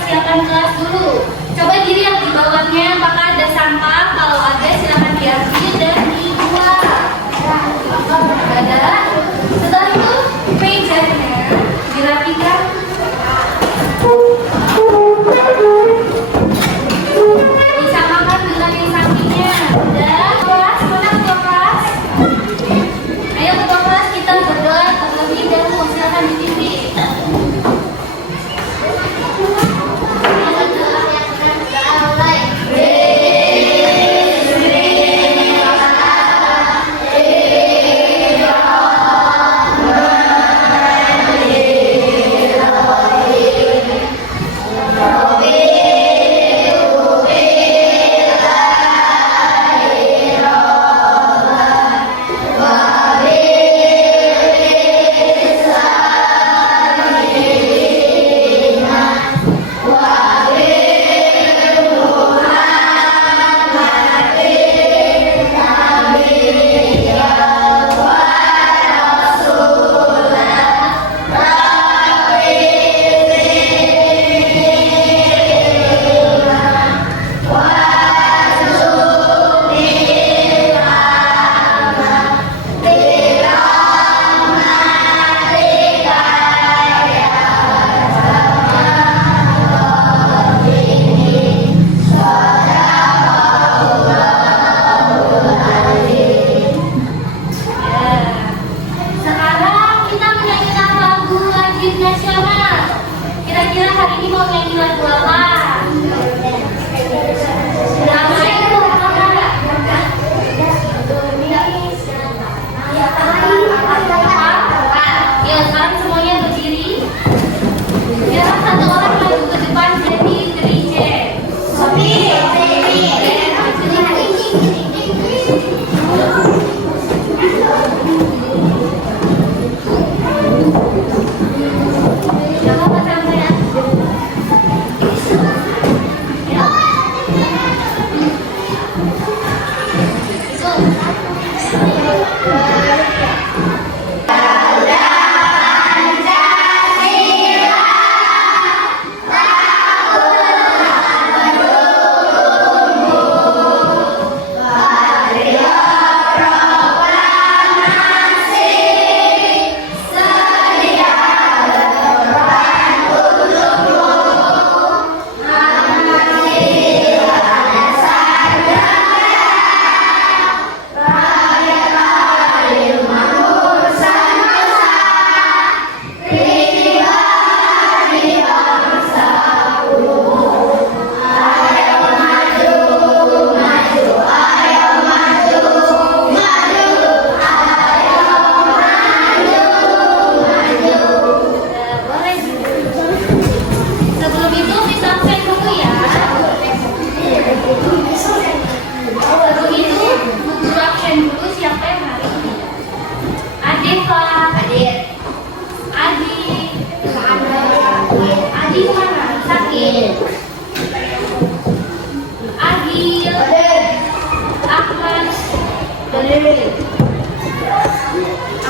mempersiapkan kelas dulu. Coba dilihat di bawahnya apakah ada sampah. Kalau ada silakan diambil dan dibuang. Ada. Setelah itu mejanya dirapikan. Disamakan dengan yang sampingnya. Dan kelas, mana ketua kelas? Ayo ketua kelas kita berdoa terlebih dahulu. Silakan dipimpin.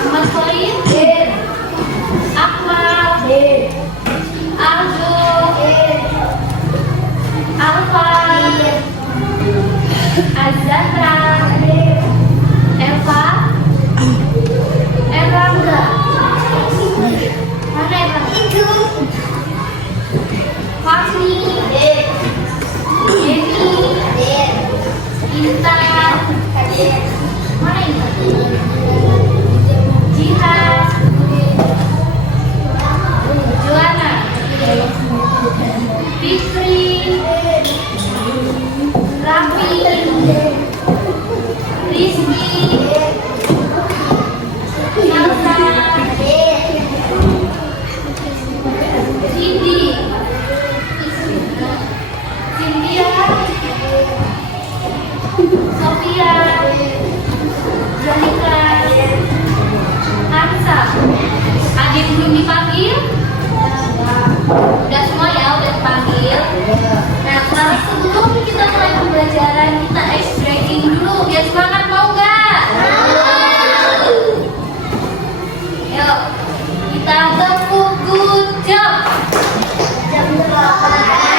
Ahmad Soin, Akmal, Aldo, Alfa, Azatra, Eva, Erlangga. Mana Erlangga? Itu. Fahmi, Jenny, Intan, mana Intan? Jihad, Joanna, Fitri, Raffi, Rizky, Elsa, Cindy, Cynthia, Sophia, Janika, Hansa. Ada yang belum dipanggil? Udah semua ya, udah dipanggil. Nah, sekarang sebelum kita mulai pembelajaran, kita ice breaking dulu. Biar semangat, mau nggak? Yuk, kita tepuk good job. Jam berapa?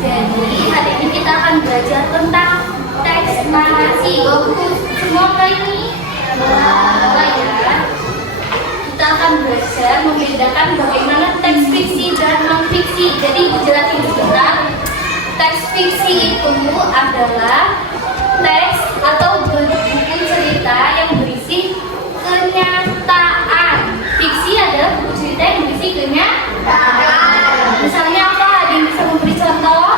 Jadi hari ini kita akan belajar tentang teks narasi. Bawa buku semua kali ini? Bawa ya. Kita akan belajar membedakan bagaimana teks fiksi dan non fiksi. Jadi jelasin sebentar. Teks fiksi itu adalah teks atau buku cerita yang berisi kenyataan. Fiksi adalah buku cerita yang berisi kenyataan. Misalnya apa? Ada yang bisa memberi contoh?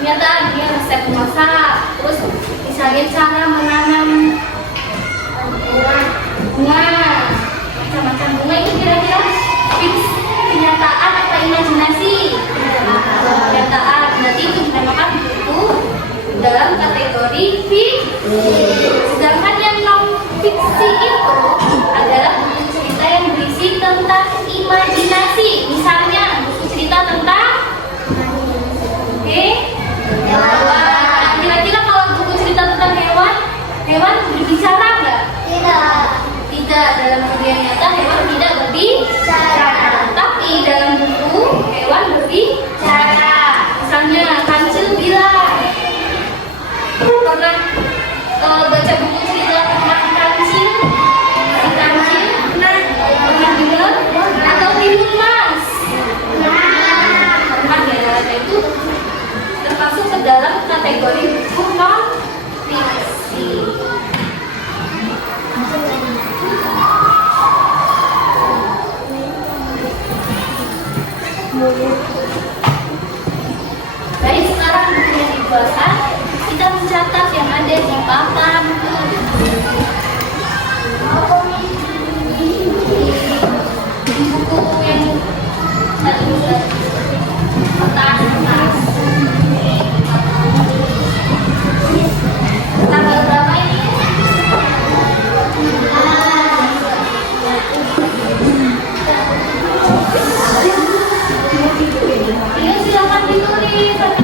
Kenyataan dia resep masak. Terus misalnya cara menanam bunga, macam-macam bunga. Itu kira-kira fiksi, kenyataan apa imajinasi? Kenyataan. Berarti itu dinamakan buku dalam kategori fiksi. Sedangkan yang non fiksi itu adalah buku cerita yang berisi tentang imajinasi. Misalnya buku cerita tentang hewan. Kira-kira kalau buku cerita tentang hewan, hewan berbicara nggak? Tidak. Tidak. Dalam dunia nyata hewan tidak berbicara. Tapi dalam buku hewan berbicara. Misalnya kancil bilang, pernah baca buku cerita tentang kancil? Si kancil pernah dengar? Atau timun mas? Pernah ya. Itu termasuk ke dalam kategori buku non fiksi. Baik, sekarang bukunya dibuka. Kita mencatat yang ada di papan. Buku yang tadi sudah kertas. Tanggal berapa ini? Iya, silakan ditulis.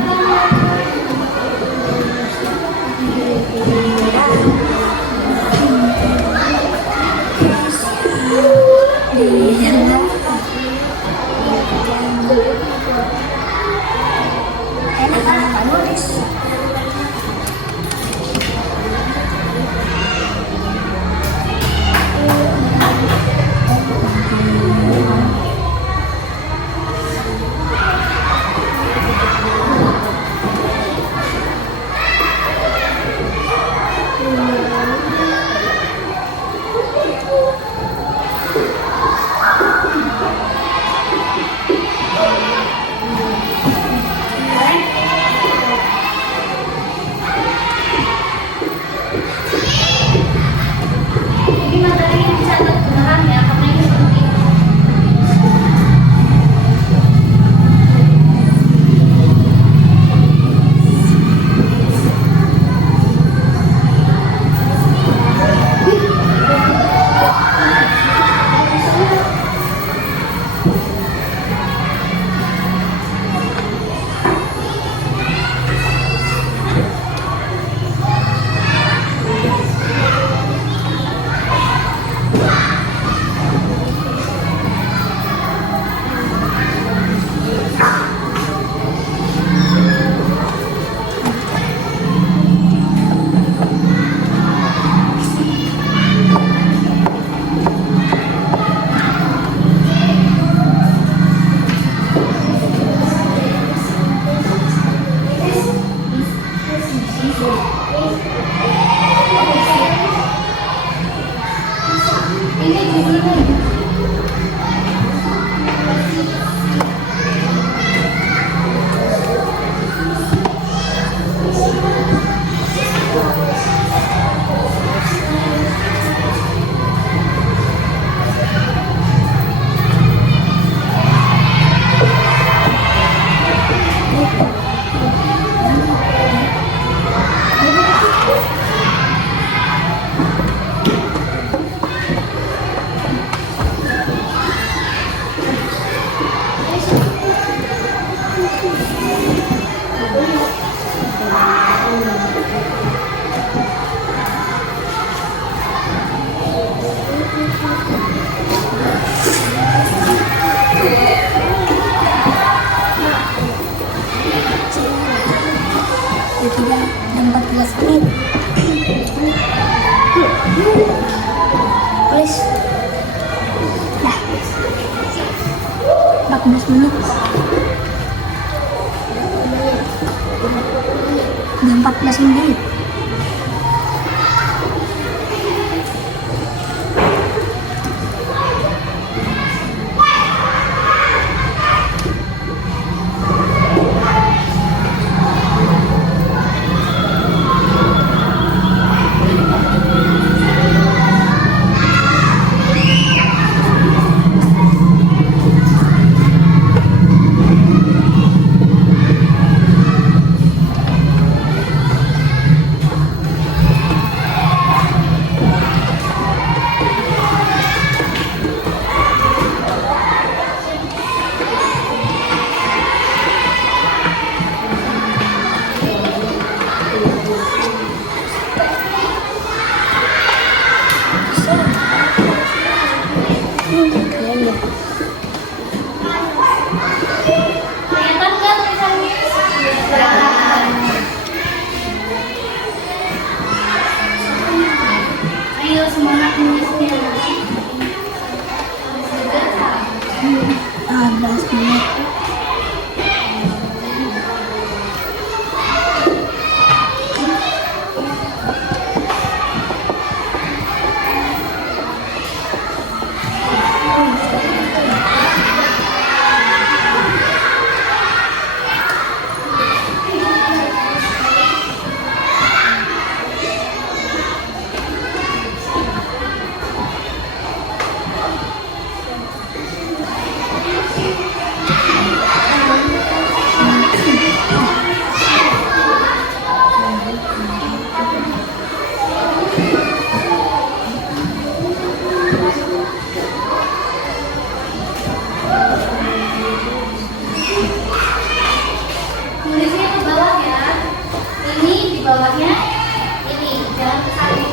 14 menit. Please. Dah. 14 menit. Udah 14 menit. Kelihatan nggak tulisannya? Ayo semangat nulisnya. 14 menit. Tulisnya ke bawah ya. Ini di bawahnya. Ini jangan ke samping.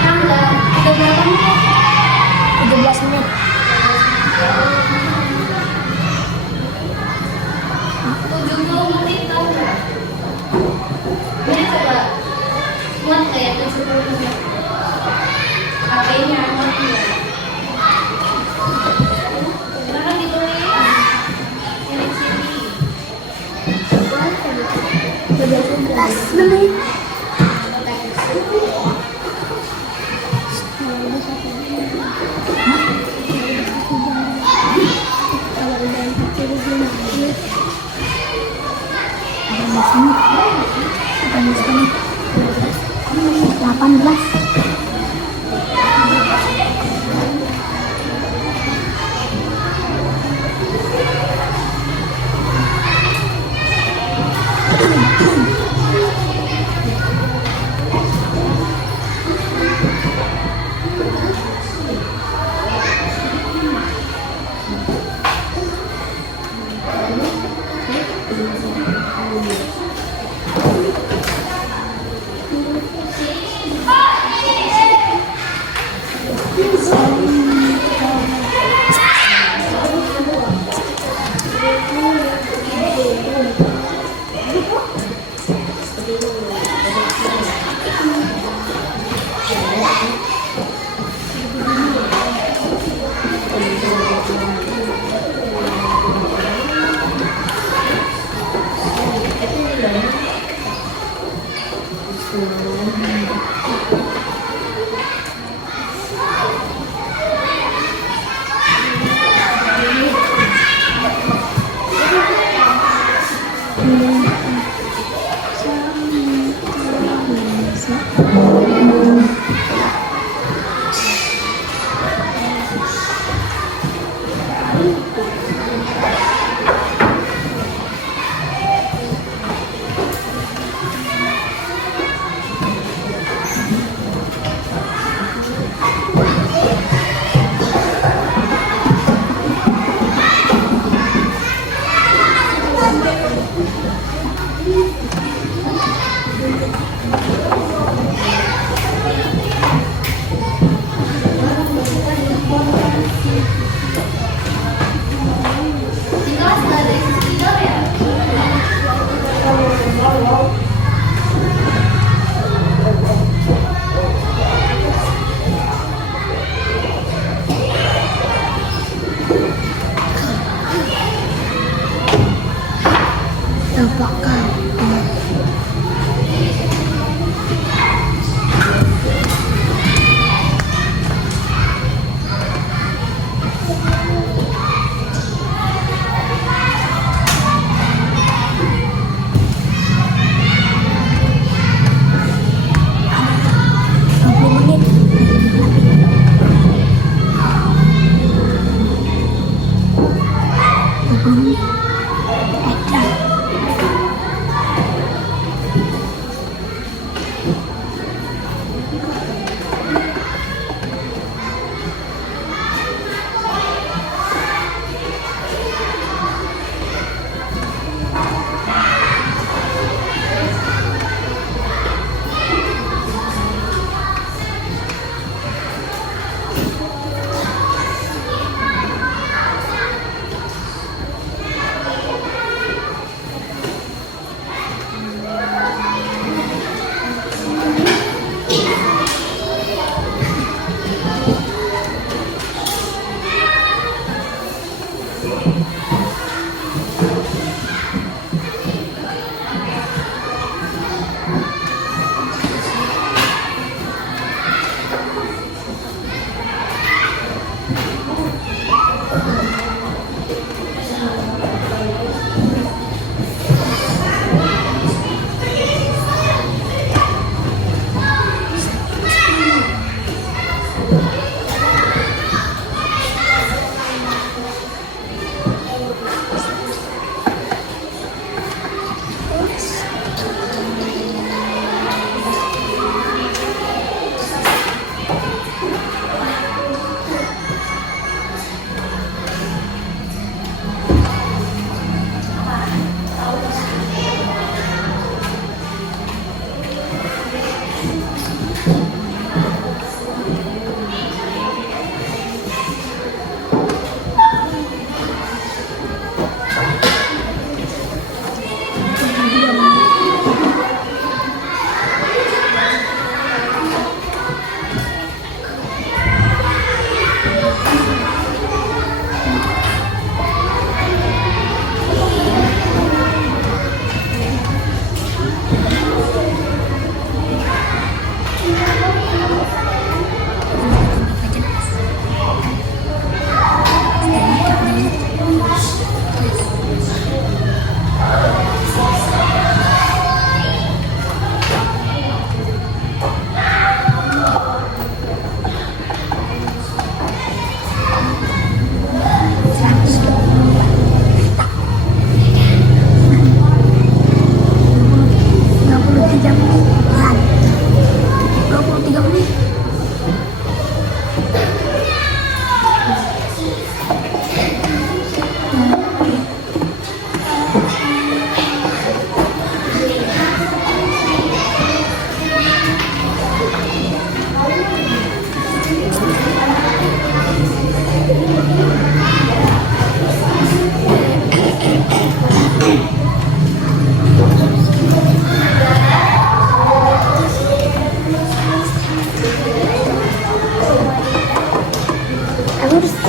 Tanggal, udah berapa menit? 17 menit. 70 menit tau nggak? Ini coba muat kayak 70 menit. HP-nya muat nggak? Silahkan ditulis. Sini. 17 menit. Delapan belas.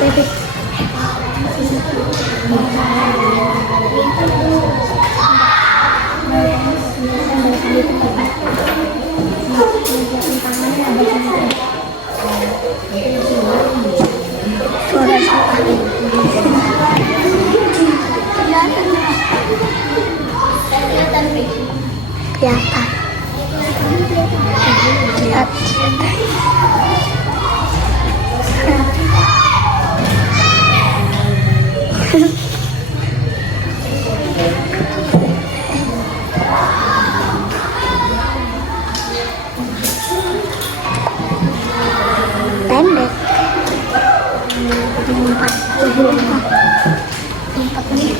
Sedikit. Suara sekali. Kelihatan, Pi. Kelihatan. Lihat. Pendek. 4 menit.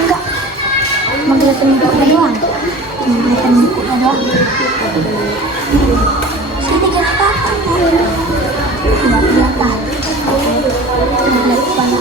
Enggak, menggeliatkan bukunya doang. Menggeliatkan bukunya doang. Sini gak apa-apa. Tidak kelihatan. Tidak kelihatan.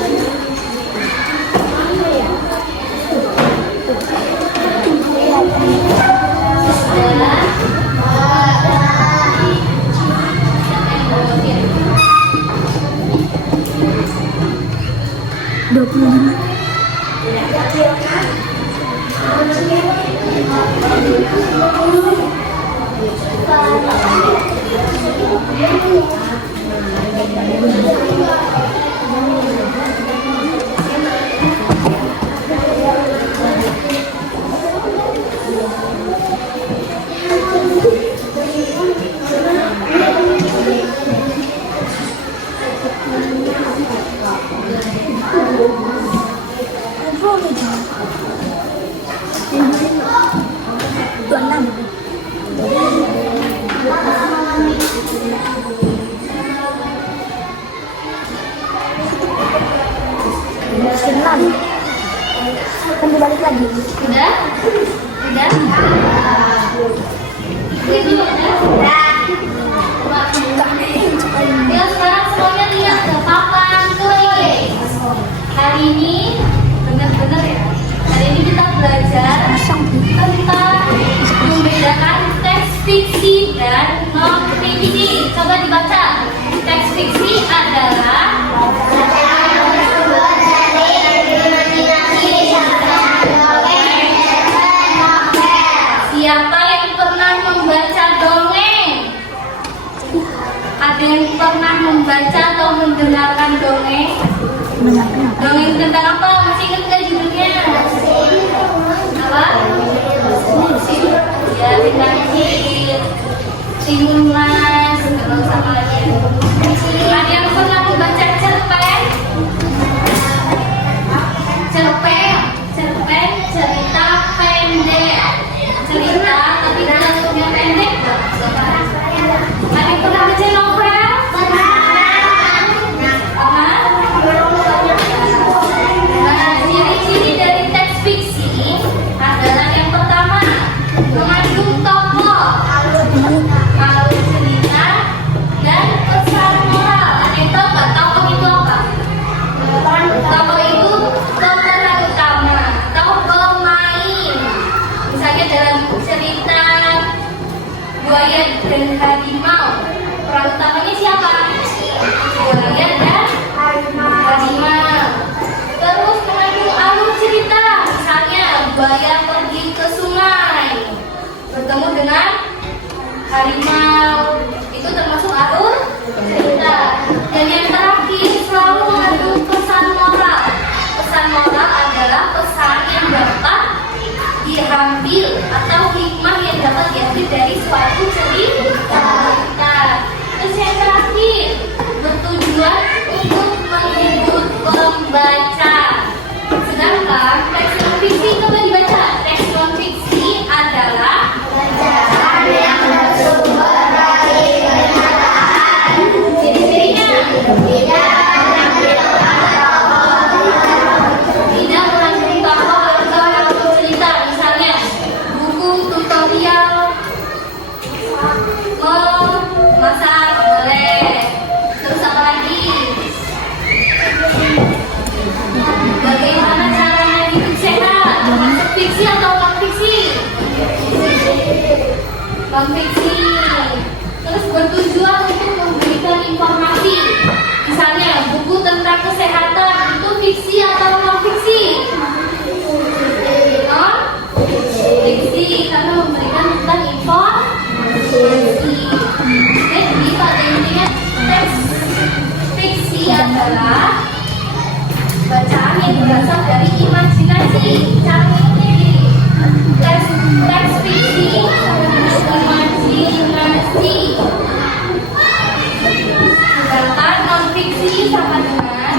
Senang. Kan balik lagi. Udah? Udah? Itu udah? Ya sekarang semuanya lihat ke papan tulis. Hari ini benar-benar ya. Hari ini kita belajar tentang membedakan teks fiksi dan non fiksi. Coba dibaca. Teks fiksi adalah siapa yang pernah membaca dongeng? Ada yang pernah membaca atau mendengarkan dongeng? Dongeng tentang apa? Masih ingat nggak judulnya? Apa? Ya, tentang Cimumas, terus apa lagi? Ada yang pernah membaca cerpen? Cerpen, cerita pendek. Cerita, tapi judulnya pendek. Ada yang pernah baca novel? Ciri-ciri dari teks fiksi adalah yang pertama, mengandung tokoh, alur cerita, dan pesan moral. Ada yang tahu nggak tokoh itu apa? Tokoh itu pemeran utama, tokoh pemain. Misalnya dalam cerita Buaya dan Harimau, peran utamanya siapa? Buaya dan Harimau. Terus mengandung alur cerita, misalnya buaya pergi ke sungai, bertemu dengan harimau, itu termasuk alur cerita. Dan yang terakhir selalu mengandung pesan moral. Pesan moral adalah pesan yang dapat diambil atau hikmah yang dapat diambil dari suatu cerita. Terus yang terakhir bertujuan untuk menghibur pembaca. Sedangkan teks non fiksi coba dibaca. Teks non fiksi adalah bacaan yang bersumber dari kenyataan. Ciri-cirinya tidak mengandung non-fiksi. Terus bertujuan untuk memberikan informasi. Misalnya buku tentang kesehatan itu fiksi atau non-fiksi? Non-fiksi karena memberikan tentang informasi. Jadi pada intinya teks fiksi adalah bacaan yang berasal dari imajinasi. Caranya ini teks fiksi imajinasi. Sedangkan non fiksi sama dengan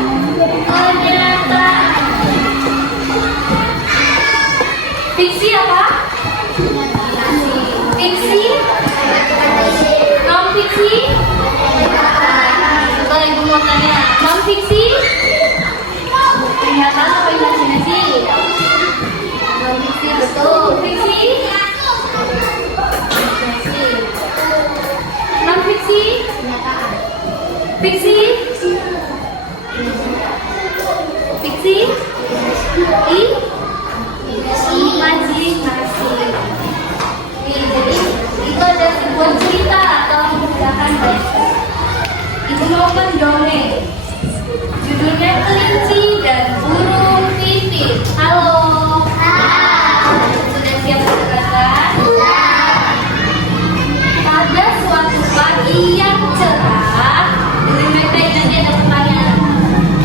kenyataan. Fiksi apa? Fiksi. Non fiksi. Coba ibu mau tanya. Non fiksi. Kenyataan atau imajinasi? Non-fiksi, betul. Fiksi? Non-fiksi? Fiksi? Fiksi? Imajinasi. Jadi itu ada sebuah cerita atau menceritakan baca. Ibu mau mendongeng. Judulnya Kelinci dan Burung Pipit. Halo. Sudah siap mendengarkan? Pada suatu pagi yang cerah, nanti ada pertanyaan.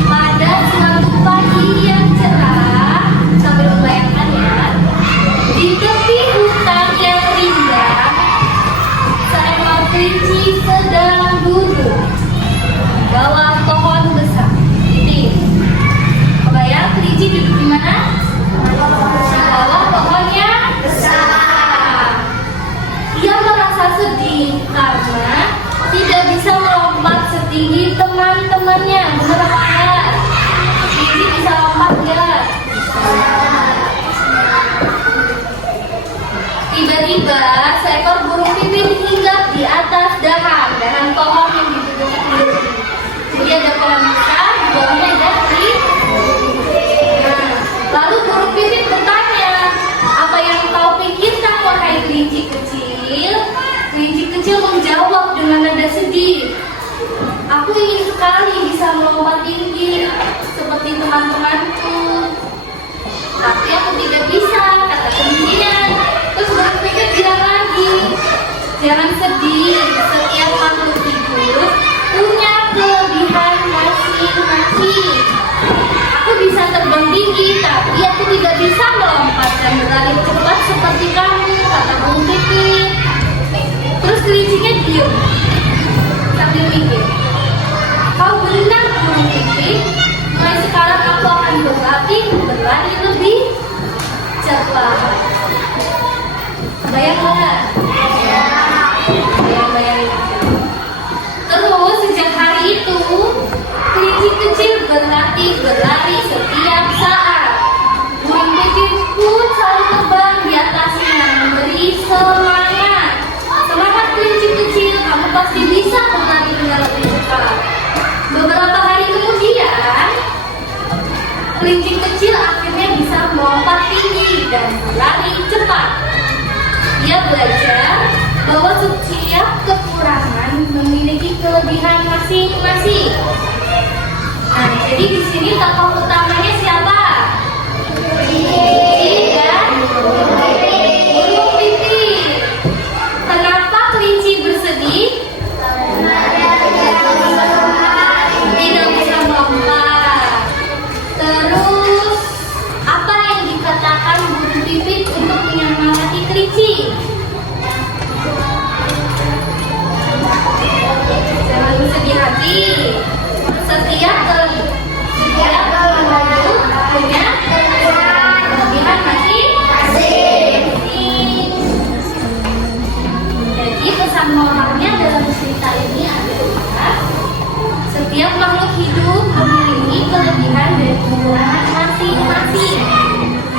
Pada suatu pagi yang cerah, sambil membayangkan ya, di tepi hutan yang indah, seekor kelinci sedang duduk di bawah pohon besar. Kebayang kelinci duduk di mana? Di bawah pohonnya besar. Ia merasa sedih karena tidak bisa melompat setinggi teman-temannya. Benar apa enggak? Kelinci bisa lompat enggak? Tiba-tiba seekor burung pipit hinggap di atas dahan pohon yang diduduki kelinci. Jadi ada pohon besar, di bawahnya ada lalu burung pipit bertanya, apa yang kau pikirkan wahai kelinci kecil? Kelinci kecil menjawab dengan nada sedih, aku ingin sekali bisa melompat tinggi seperti teman-temanku, tapi aku tidak bisa, kata kelincinya. Terus burung pipit bilang lagi, jangan sedih, setiap makhluk hidup punya kelebihan masing-masing. Aku bisa terbang tinggi, tapi aku tidak bisa melompat dan berlari cepat seperti kamu, kata burung pipit. Terus kelincinya diam sambil mikir. Kau benar burung pipit, mulai sekarang aku akan berlatih berlari lebih cepat. Bayang nggak? Bayang. Terus sejak hari itu kelinci kecil berlatih berlari setiap saat. Burung pipit pun selalu terbang di atasnya memberi semangat. Semangat kelinci kecil, kamu pasti bisa berlari dengan lebih cepat. Beberapa hari kemudian, kelinci kecil akhirnya bisa melompat tinggi dan berlari cepat. Ia belajar bahwa setiap kekurangan memiliki kelebihan masing-masing. Nah, jadi di sini tokoh utamanya siapa? Kelinci dan burung pipit. Kenapa kelinci bersedih? Tidak bisa melompat. Terus apa yang dikatakan burung pipit untuk menyemangati kelinci? Jangan bersedih hati. Setiap makhluk punya kelebihan masing-masing. Jadi pesan moralnya dalam cerita ini adalah setiap makhluk hidup memiliki kelebihan dan kekurangan masing-masing.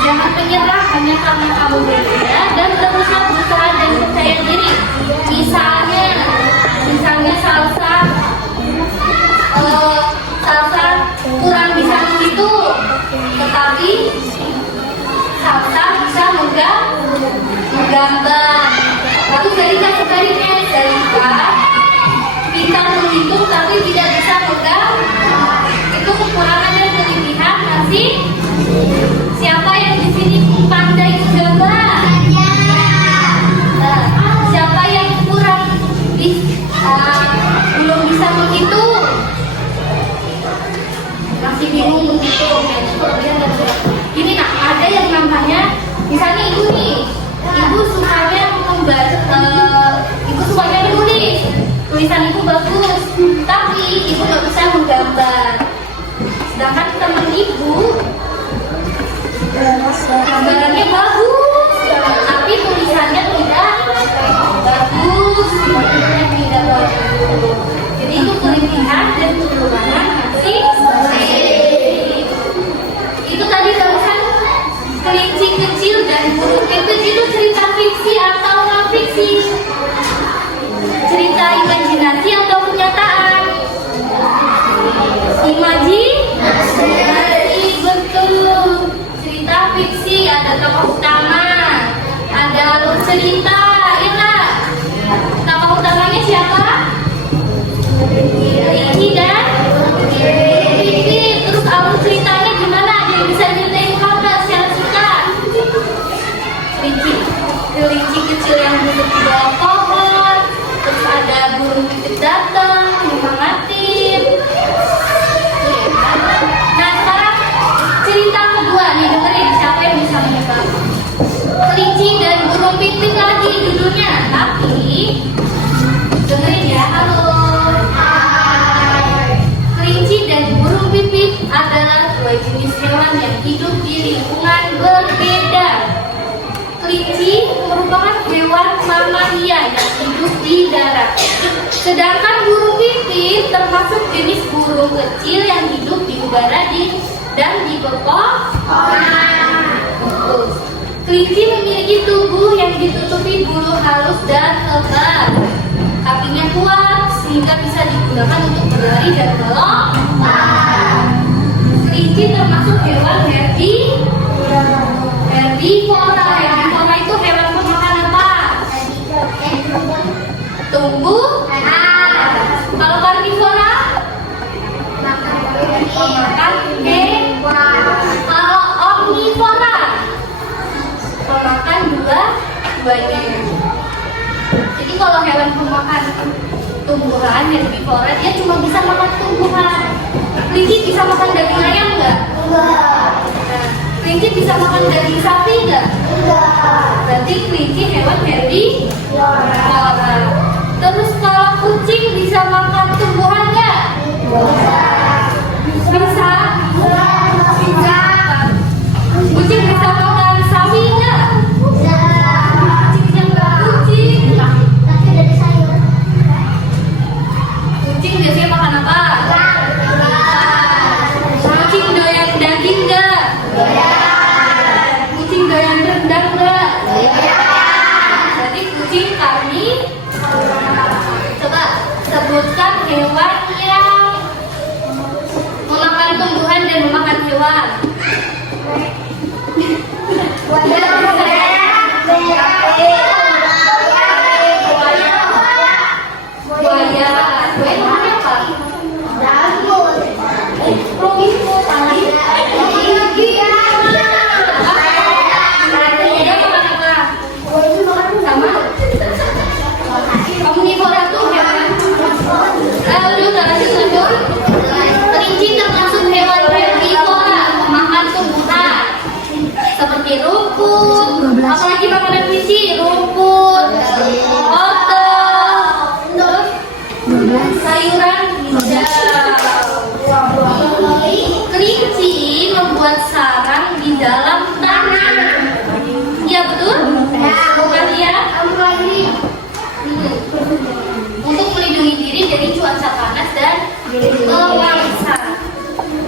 Jangan menyerah hanya karena kamu berbeda dan teruslah berusaha dan percaya diri. Misalnya salsa kurang bisa menghitung, tetapi salsa bisa menggambar. Lalu jadikan hidup tapi tidak bisa menggambar. Itu kekurangan dan kelebihan nasi. Siapa yang di sini pandai menggambar? Siapa yang kurang belum bisa menghitung? Masih bingung menghitung ya? Ini nah, ada yang namanya, misalnya ibu nih, ibu sukanya membaca, ibu sukanya menulis, tulisan ibu bagus, tapi ibu nggak bisa menggambar. Sedangkan teman ibu gambarannya bagus, tapi tulisannya tidak bagus, tidak bagus. Jadi itu kelebihan dan kekurangan masing-masing. Itu tadi barusan kelinci kecil dan burung pipit. Itu cerita fiksi atau non fiksi? Cerita imajinasi atau kenyataan? Imajinasi, betul. Cerita fiksi, ada tokoh utama, ada alur cerita, ya nggak? Tokoh utamanya siapa? Kelinci dan pipit. Terus alur ceritanya gimana? Ada yang bisa ceritain nggak secara singkat? Kelinci kecil yang duduk di bawah pohon, terus ada burung pipit datang menyemangatin. Nah sekarang cerita kedua nih, dengerin siapa yang bisa menebak. Kelinci dan burung pipit lagi judulnya, tapi dengerin ya, halo. Kelinci dan burung pipit adalah dua jenis hewan yang hidup di lingkungan berbeda. Kelinci merupakan hewan mamalia yang hidup di darat. Sedangkan burung pipit termasuk jenis burung kecil yang hidup di udara dan di pepohonan. Kelinci memiliki tubuh yang ditutupi bulu halus dan tebal. Kakinya kuat sehingga bisa digunakan untuk berlari dan melompat. Kelinci termasuk hewan herbivora. Herbivora itu hewan pemakan apa? Tumbuh. Kalau karnivora? Pemakan hewan. Kalau omnivora? Pemakan dua-duanya. Jadi kalau hewan pemakan tumbuhan, herbivora, dia cuma bisa makan tumbuhan. Kelinci bisa makan daging ayam nggak? Enggak. Nah, kelinci bisa makan daging sapi nggak? Enggak. Berarti kelinci hewan herbivora. Terus kalau kucing bisa makan tumbuhan nggak? Bisa. Bisa. Kucing bisa makan sapi nggak? Kucing biasanya makan apa? Kucing doyan daging nggak? Kucing doyan rendang nggak? Jadi kucing coba sebutkan hewan yang memakan tumbuhan dan memakan hewan. Buaya makan apa? Omnivora tuh hewan. Kelinci termasuk hewan herbivora, makan tumbuhan seperti rumput. Apalagi makanan kelinci, rumput, wortel, sayuran hijau. Kelinci membuat sarang di dalam tanah. Iya betul? Bukan ya? Untuk melindungi diri dari cuaca panas dan kewangsan.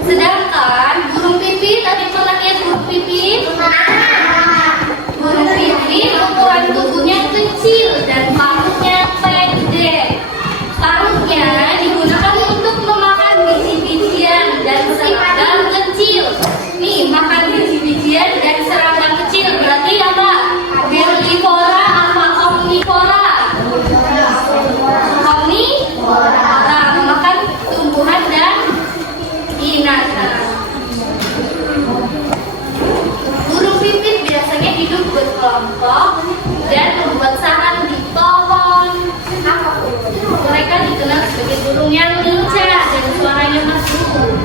Sedangkan burung pipit, tadi pernah lihat burung pipit? Burung pipit ukuran tubuhnya kecil dan paruhnya pendek. Paruhnya digunakan untuk memakan biji-bijian dan serangga kecil. Nih, makan biji-bijian dan serangga kecil berarti apa? Herbivora apa omnivora? Omnivora. Nah, hidup berkelompok dan membuat sarang di pohon. Mereka dikenal sebagai burung yang lincah dan suaranya merdu.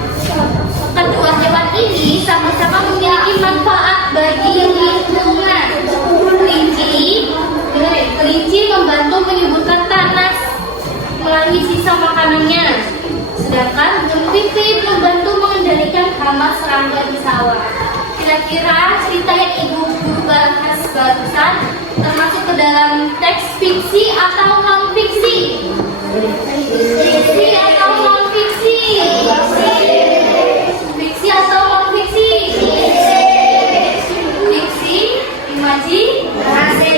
Kedua hewan ini sama-sama memiliki manfaat bagi lingkungan. Kelinci membantu menyuburkan tanah melalui sisa makanannya, sedangkan burung pipit membantu mengendalikan hama serangga di sawah. Kira-kira cerita yang ibu guru bahas barusan termasuk ke dalam teks fiksi atau non fiksi? Fiksi atau non fiksi? Fiksi atau non fiksi? Fiksi, imajinasi.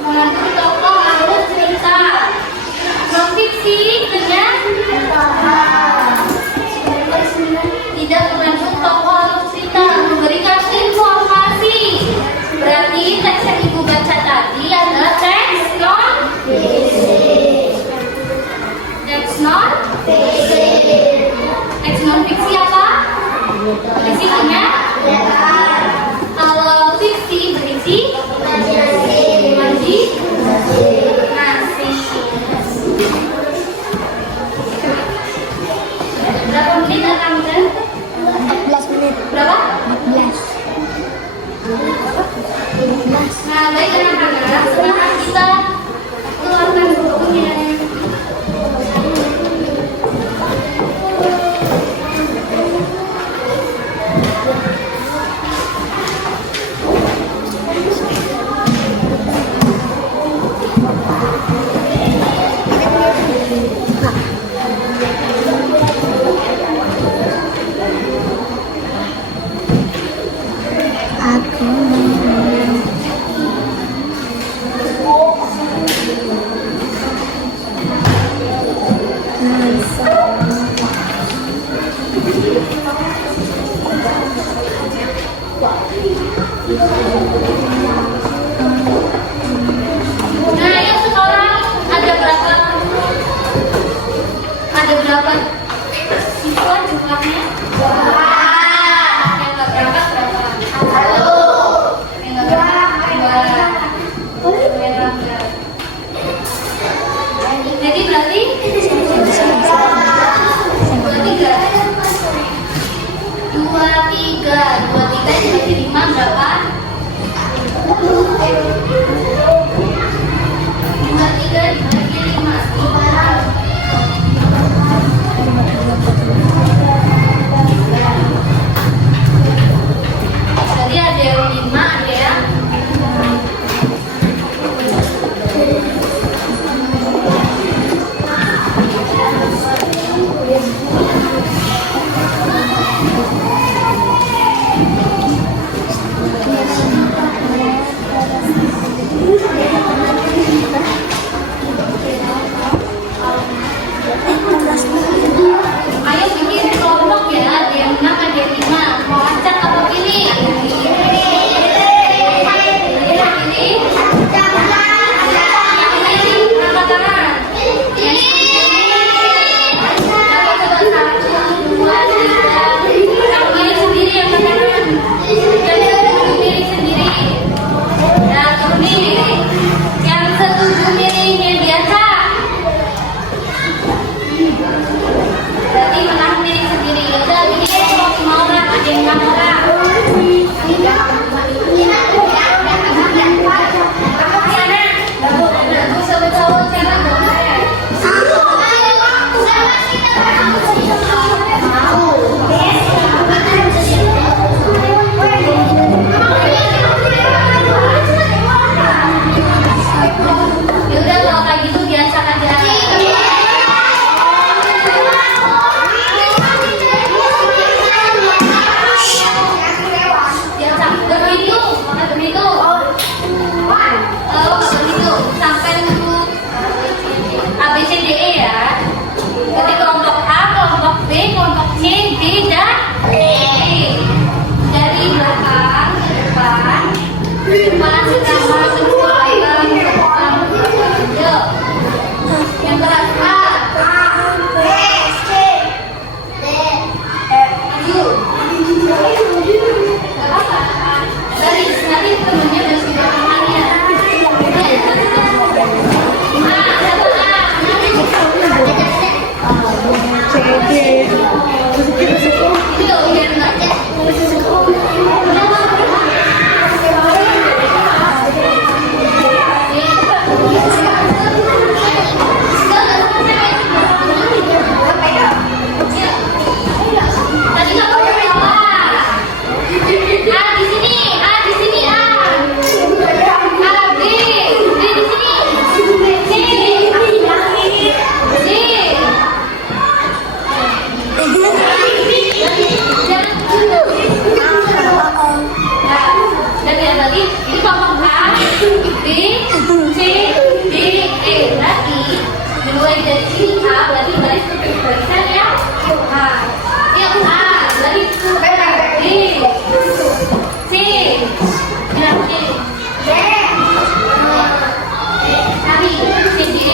Mengandung tokoh alur cerita. Non fiksi dengan tidak mengandung tokoh alur cerita, memberikan informasi. Berarti teks yang ibu baca tadi adalah teks non fiksi. Teks non fiksi. Teks non fiksi apa? Berisi dengan kalau fiksi berisi imajinasi. Berapa menit akan kan? 14 menit. Berapa? 14. Nah, baik anak-anak, sekarang kita keluarkan bukunya. Aku Nah, yuk sekarang ada berapa? Ada berapa siswa jumlahnya? Yang nggak berangkat berapa? Yang nggak berangkat dua. Yang berangkat. Jadi berarti dua tiga dibagi 5 berapa? 23 dibagi 5. Jadi ada yang 5, ada yang Berarti ini kelompok A, B, C, D, E. Berarti dimulai dari sini A, berarti baris barisan ya. Nah, ini A, berarti D, C, bilang D. Cari C, D.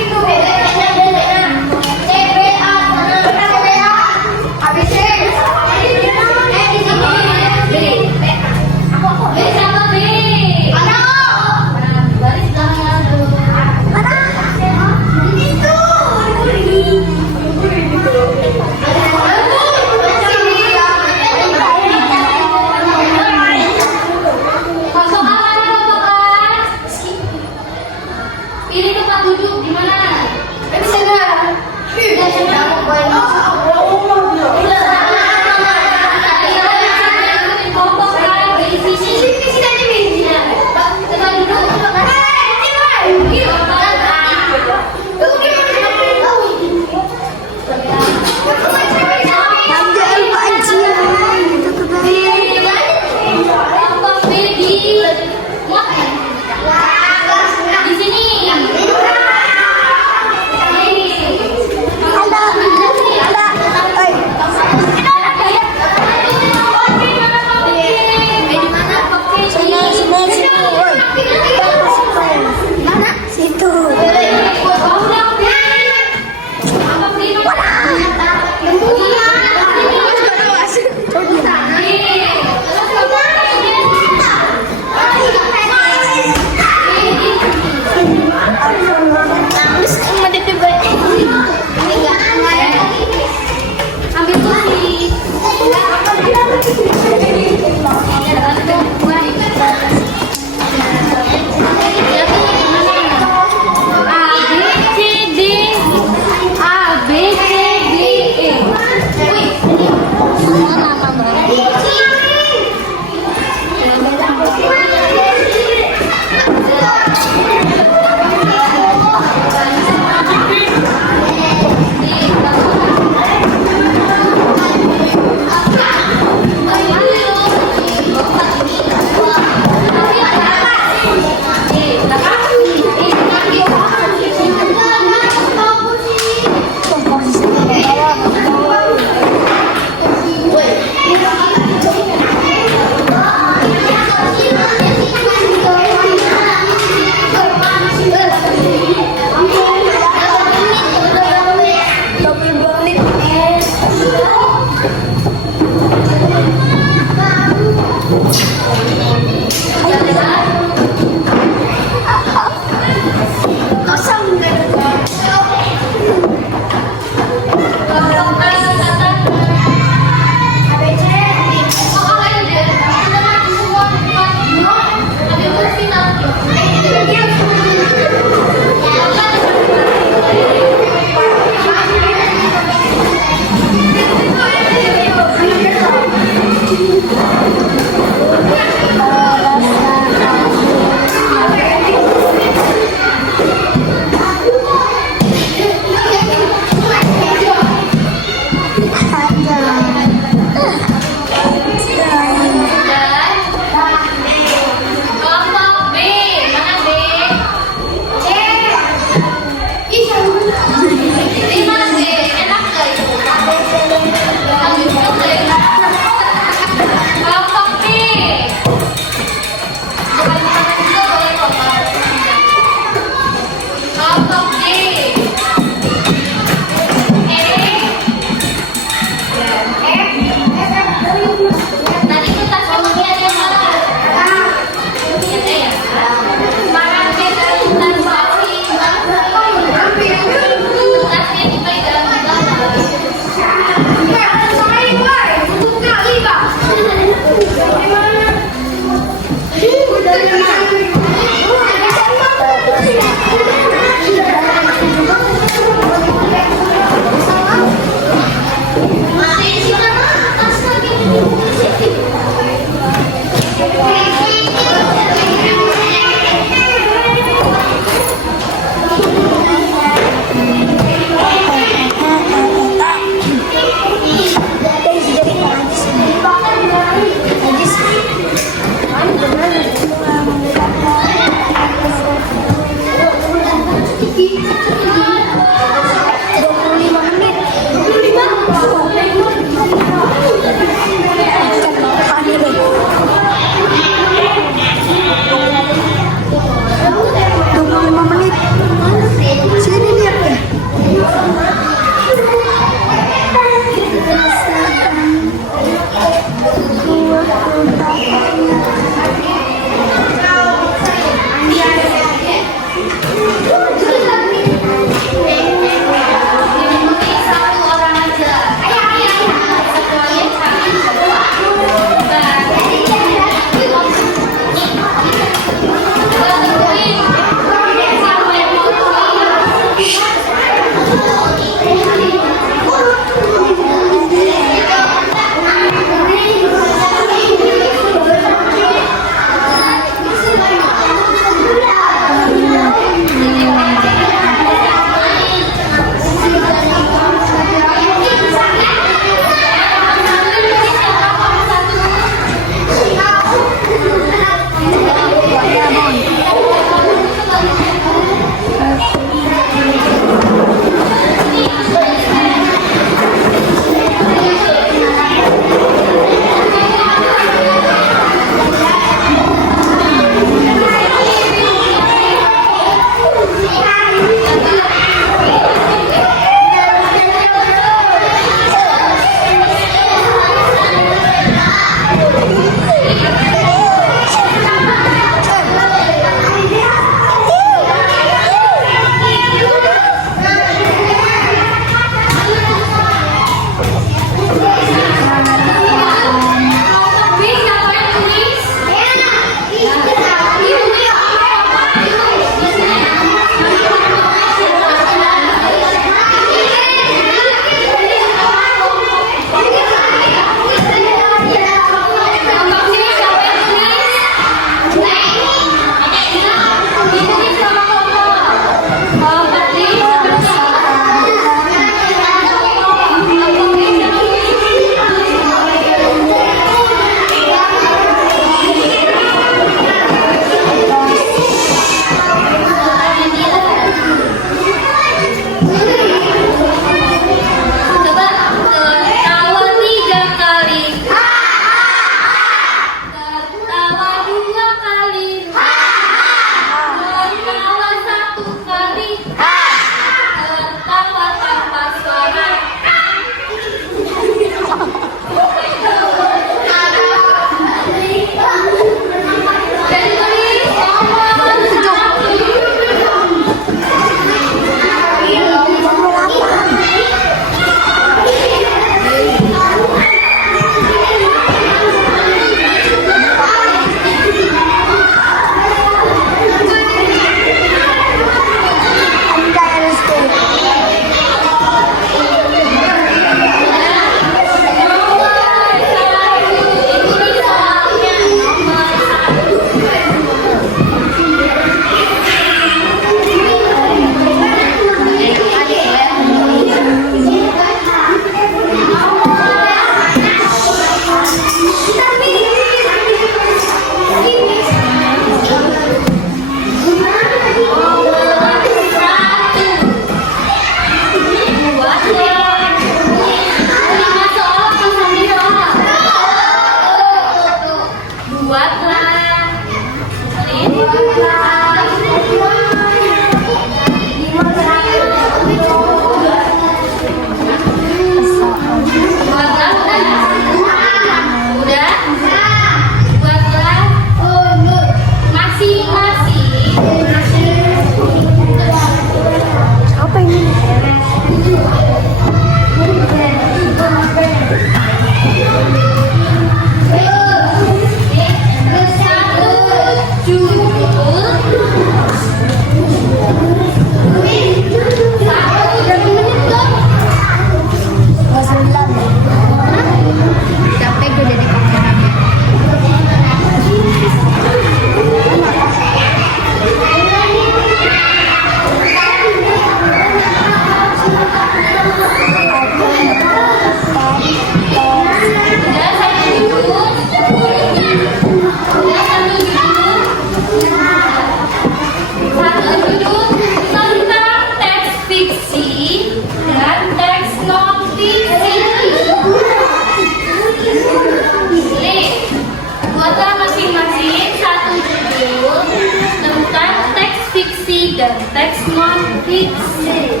dan teks non fiksi.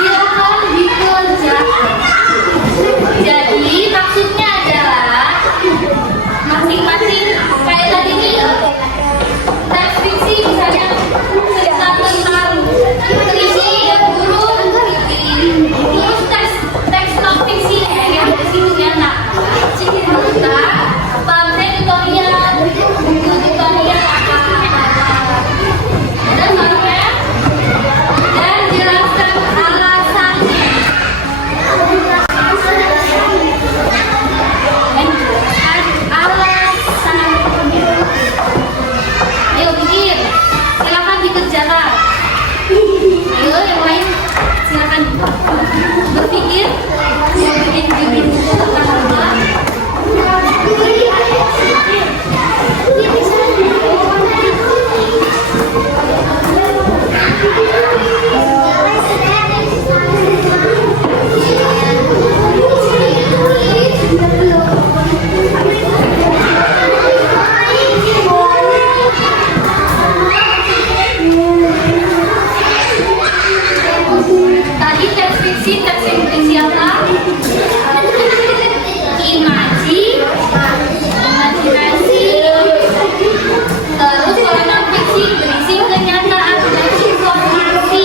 Silakan dikerjakan. Jadi maksudnya adalah masing-masing kayak tadi nih teks fiksi misalnya cerita tentang kelinci dan burung, terus teks non fiksi yang ada situnya kita pamflet tutorial, buku tutorial dan soalnya dan jelaskan alasannya. Ayo bikin, silakan dikerjakan. Ayo yang lain silakan berpikir mau bikin apa. Tadi teks fiksi yang berisi apa? Imajinasi. Terus kalau non fiksi berisi kenyataan dan informasi.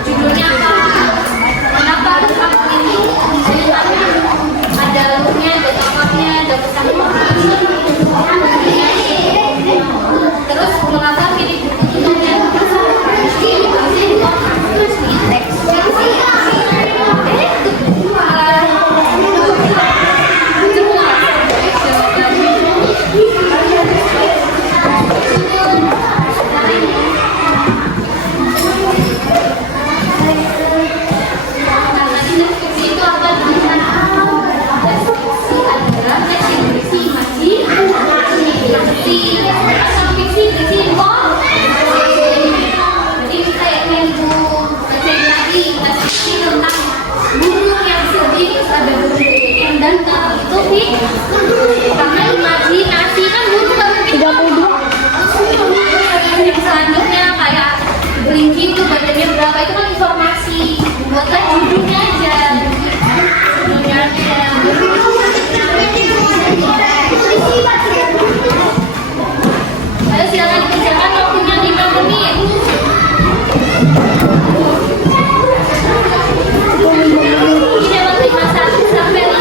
Judulnya apa? Kenapa harus ini? Ada lagunya, ada tokohnya, ada pesan moral. Terus mengapa pilih buku itu yang dan itu sih karena imajinasi kan dulu kan 32 selanjutnya kayak kelinci itu badannya berapa itu kan informasi buatkan judulnya aja ayo silakan dikerjakan waktunya 5 menit. Ini dapat 51 sampai 5.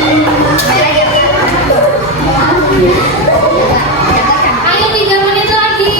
Ayo 3 menit lagi.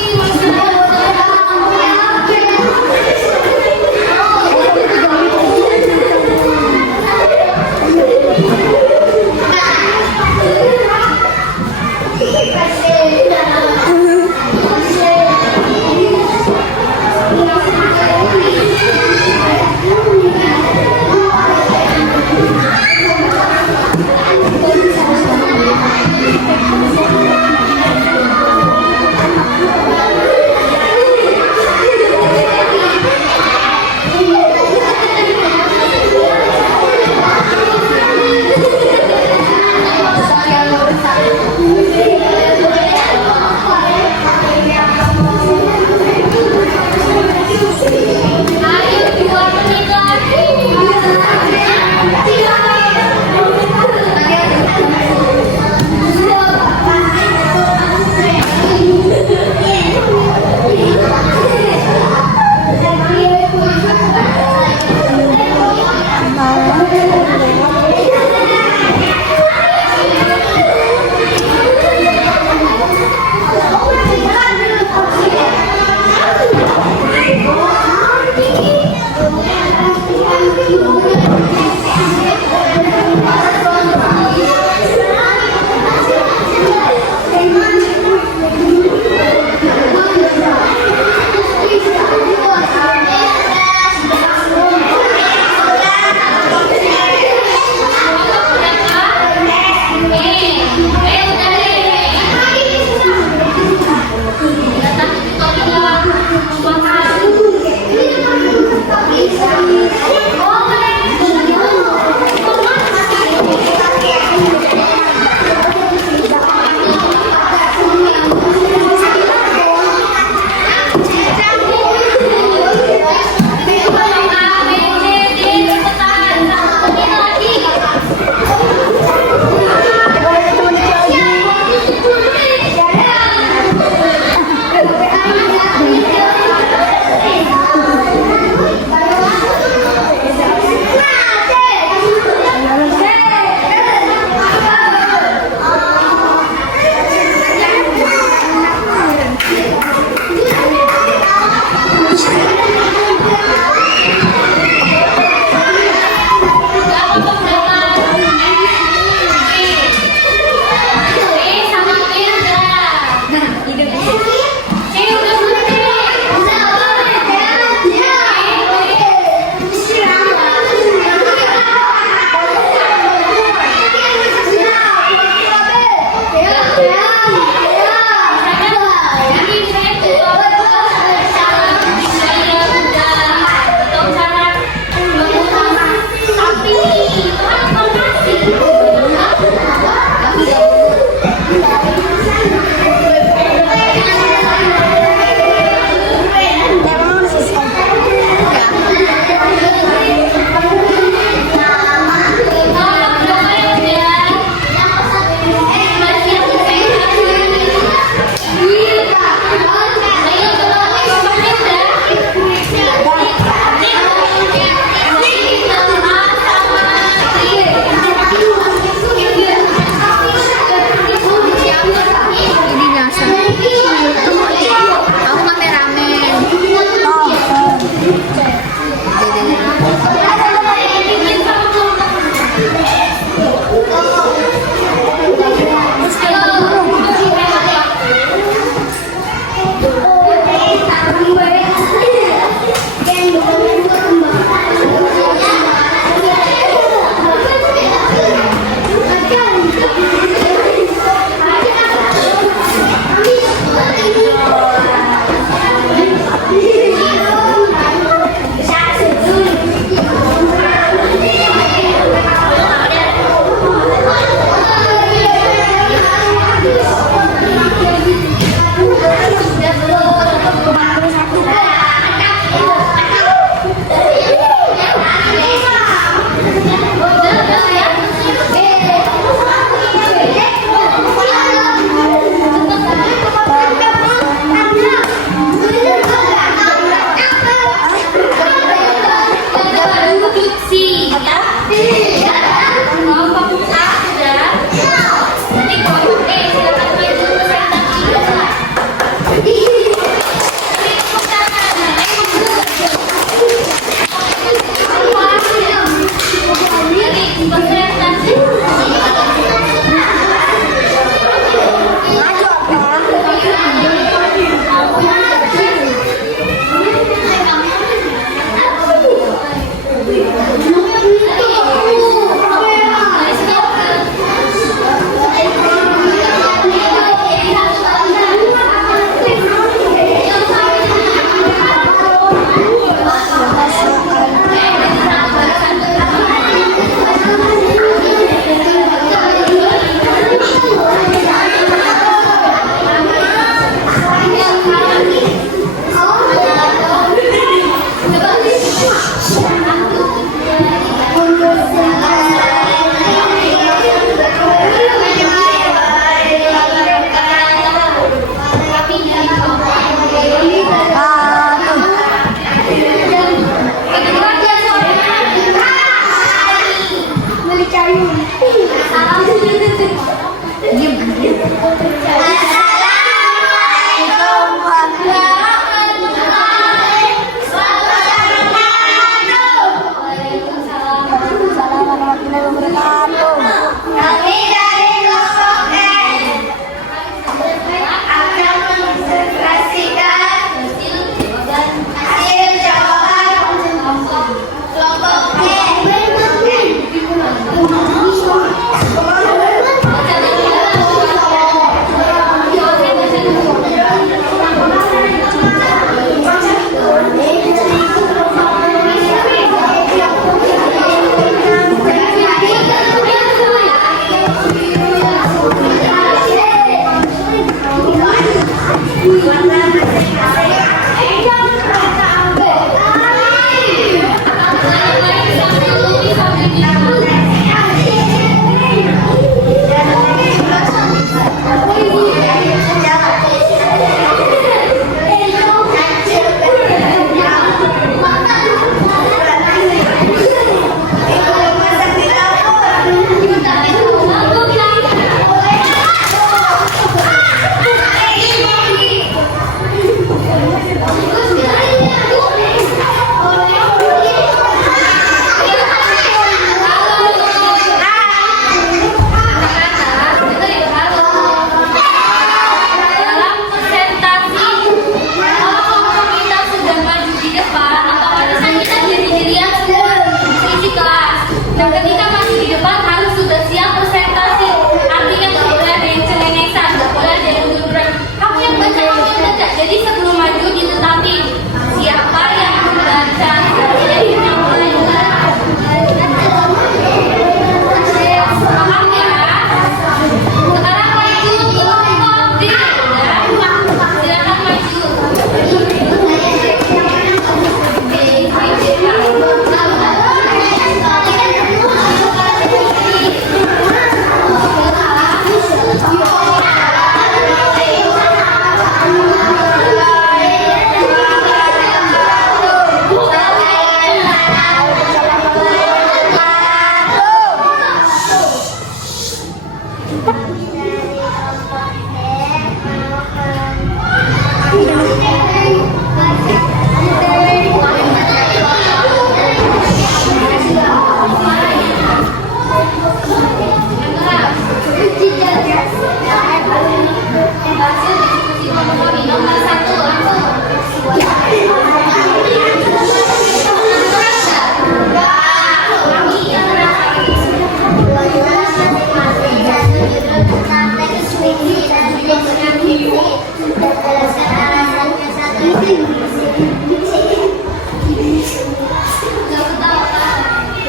Hasil diskusi monopoly nomor 1 langsung.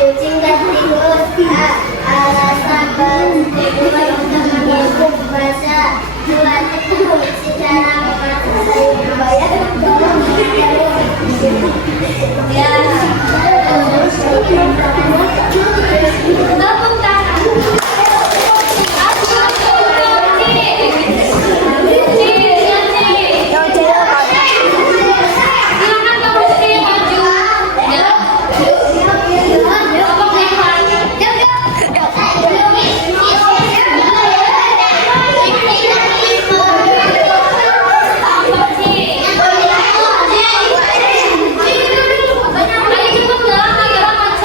Kucing dan tikus alasan bertiga untuk bahasa dua itu secara membayar Ya. Tepuk tangan. Silakan nomor C maju. Kelompok C. Ayo cepet dong, ayo nomor C.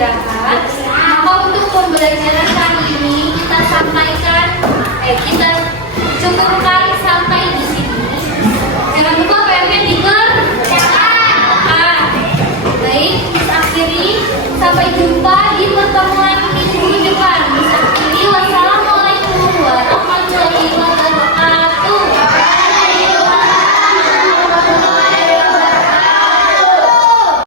istirahat. Maka untuk pembelajaran kali ini kita cukupkan